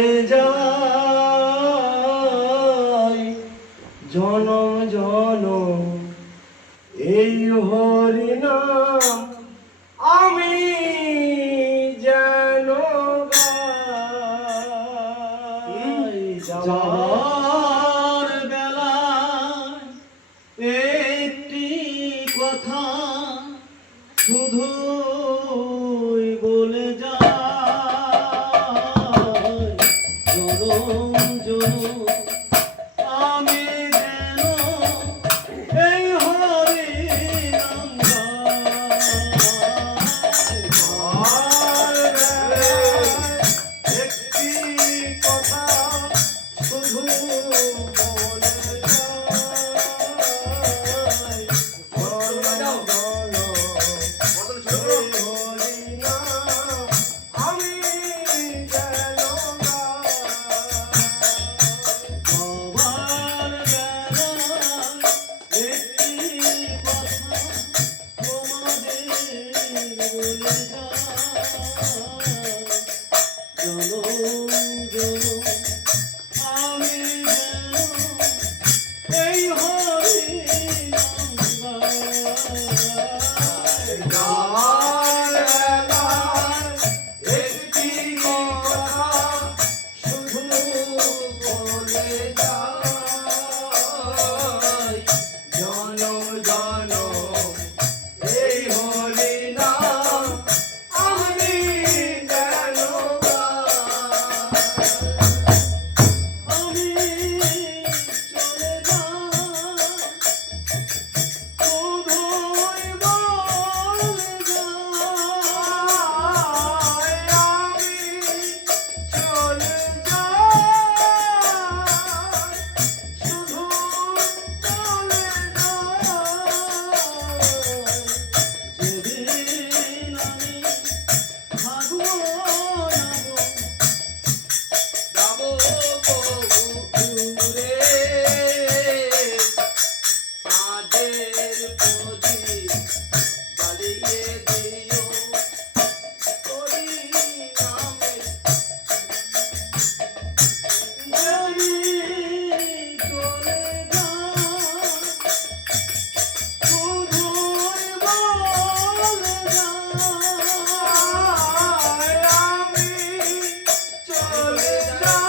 বলে যাই জনম জনম এই হরি নাম আমি যেন গাই। যাবার বেলায় একটি কথা শুধুই বলে যায় জনম জনম আমি যেন এই হরি নাম গাই। একটি কথা শুধু বলে যাই জনম জনম হরি নাম আমি যেন গাই। বাবার বেলায় একটি কথা তোমাদের বলে যায় জনম জনম আমি যেন এই হরি নাম গাই। গান একটি কথা শুধু বলে যাই জনম জনম এই হরি নাম আমি যেন গাই। আমি চলে যাই শুধুই বলে যাই আমি চলে যাই শুধু বলে যাই যেদিন আমি থাকবো যাবো বহুদূরে সাজের প্রদীপ জ্বালিয়ে দিও হরি নামে আমি চলে যাই শুধুই বলে যাই আমি চলে যাই